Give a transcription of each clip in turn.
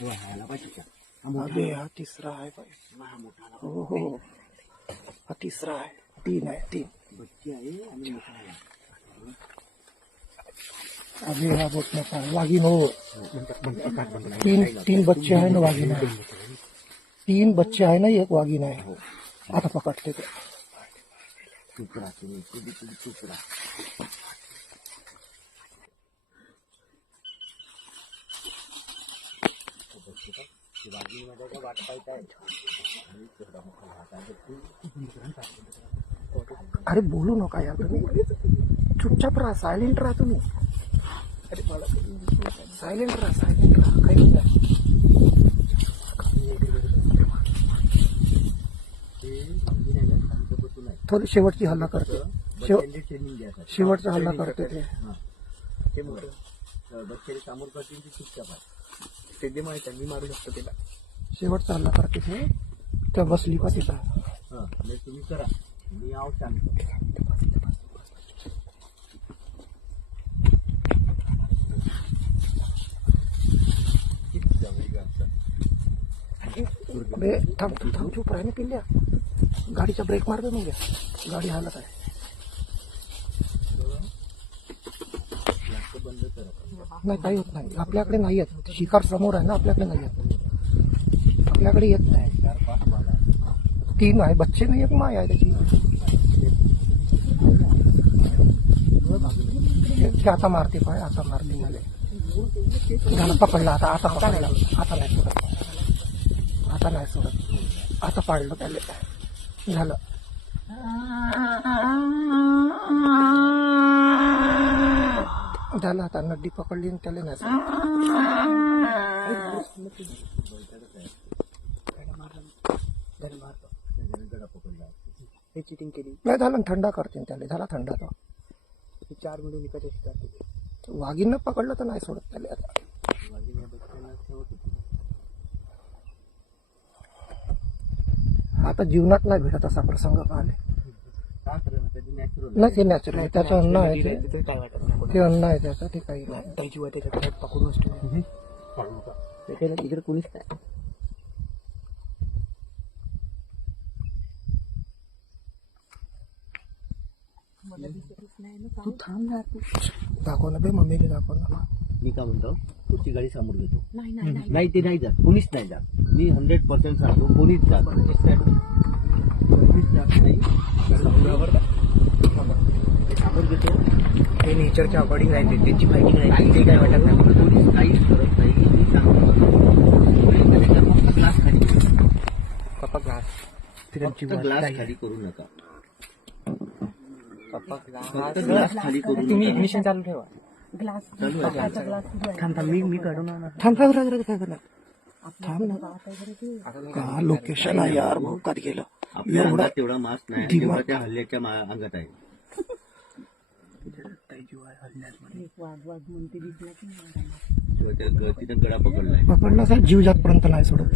अबे हा तिसरा आहे भाई. हो हो हा तिसरा आहे. तीन आहे तीन. अबे हा बहुत मोठा आहे. वाघीण हो. तीन तीन बच्चे आहे ना वाघीण आहे. तीन बच्चे आहे ना एक वाघीण आहे. आता पकडते ते. अरे बोलू नका यार तुम्ही. चुपचाप राहा. सायलेंट राहा तुम्ही. अरे मला सायलेंट राहा. सायलेंट राहा. काही नाही. थोडी शेवटची हल्ला करते. शेवटचा हल्ला करते ते. ते माहित आहे मी मारू शकतो तिला. शेवटचा हल्ला करते ते. त्या बसली का तिथं. तुम्ही करा मी आव शांत. अबे थांब तू थांब. चुप राहा ना पिल्ल्या. गाडीचा ब्रेक मार दे. मग गाडी हालत आहे. नाही काही होत नाही. आपल्याकडे नाही येत. शिकार समोर आहे ना. आपल्याकडे नाही येत. आपल्याकडे येत नाही. तीन आहे बच्चे नाही. एक माय आहे त्याची. ते आता मारते पाय. आता मारते मला. झालं पकडला. आता आता पकडला. आता नाही सोडत. आता नाही सोडत. आता पाडलं त्याला. झालं. झालं आता नड्डी पकडली आणि त्याला नाही सोडत. चिटिंग केली नाही झालं. थंडा करते त्याला. झाला थंडा तो. 4 मिनिट निकाल. वाघीनं पकडलं तर नाही सोडत त्याला आता. आता जीवनात नाही भेटत असा प्रसंग पाहिले. नाही ते नॅचरल आहे. त्याचं अन्न आहे ते. काय वाटत नाही. ते अन्न आहे त्याचं. ते काही नाही. त्याची वाटे त्याच्यात पकडूनच ठेवू. त्याच्याला तिकडे कोणीच नाही. तू थांब ना. दाखव ना बे. मम्मीने दाखव ना. मी काय म्हणतो पुढची गाडी समोर घेतो. नाही ते नाही जात. कोणीच नाही जात. मी 100% सांगतो. कोणीच जात नाही. समोर घेतो. ते नेचरच्या अकॉर्डिंग राहते. त्याची माहिती नाही. ते काय वाटत नाही. कोणीच काहीच करत नाही. मी सांगतो फक्त ग्लास खाली करू. पप्पा ग्लास. फक्त ग्लास खाली करू नका. फक्त ग्लास खाली करू तुम्ही नका. इग्निशन चालू ठेवा. ग्लास चालू आहे. थांब थांब. मी काढून थांब थांब. राज काय करणार. थांब ना. का लोकेशन आहे यार. भाऊ कात गेलं. आपल्या अंगात तेवढा मास्क नाही. तेवढा त्या हल्ल्याच्या अंगात आहे. वाघ म्हणते दिसला की तेव्हा त्या तिथं गळा पकडलाय. पकडला सर. जीव जातपर्यंत नाही सोडत.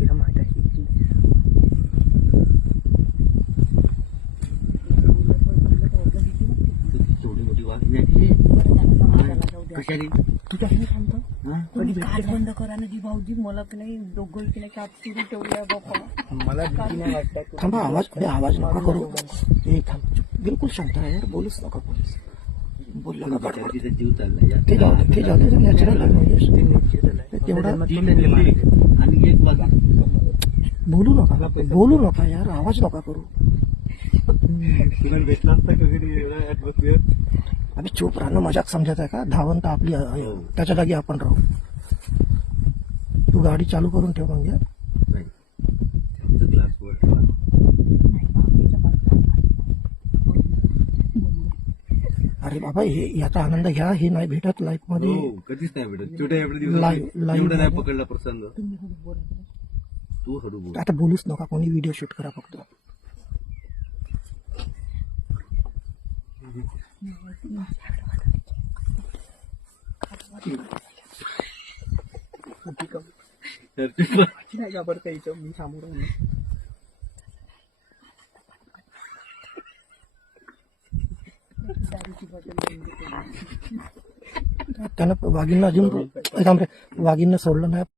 तिला माहित आहे. थोडी मोठी वाघ नाही कशाने बंद करा ना जी भाऊजी. मला की नाही दोघं की नाही आत सुरू ठेवल्या बाप्पा. मला भीती नाही वाटत. थांबा. आवाज नका करू. ए थांब. बिलकुल शांत आहे यार. बोलूच नका. पोलीस बोललं नका. तिथे जीव चाललाय. ते जाऊ दे. ते जाऊ दे. नॅचरल आहे. तेवढा आणि एक वाघ बोलू नका. बोलू नका यार. आवाज नका करू. भेटला असता कधी. आम्ही चूप राहणं मजाक समजत आहे का. धावंत आपली आहे. त्याच्या जागी आपण राहू. तू गाडी चालू करून ठेव. म्हणजे ग्लास वर अरे बाबा हे याचा आनंद घ्या. हे नाही भेटत लाईफ मध्ये. कधीच नाही भेटत. छोट्या लाईव्ह नाही पकडला प्रसंग. तू हळू बोल. आता बोलूच नका. कोणी व्हिडिओ शूट करा फक्त. नाही घाबरता यायचं. मी सामोर दारूची बॉटल त्यानं वाघींना अजून वाघींना सोडलं नाही.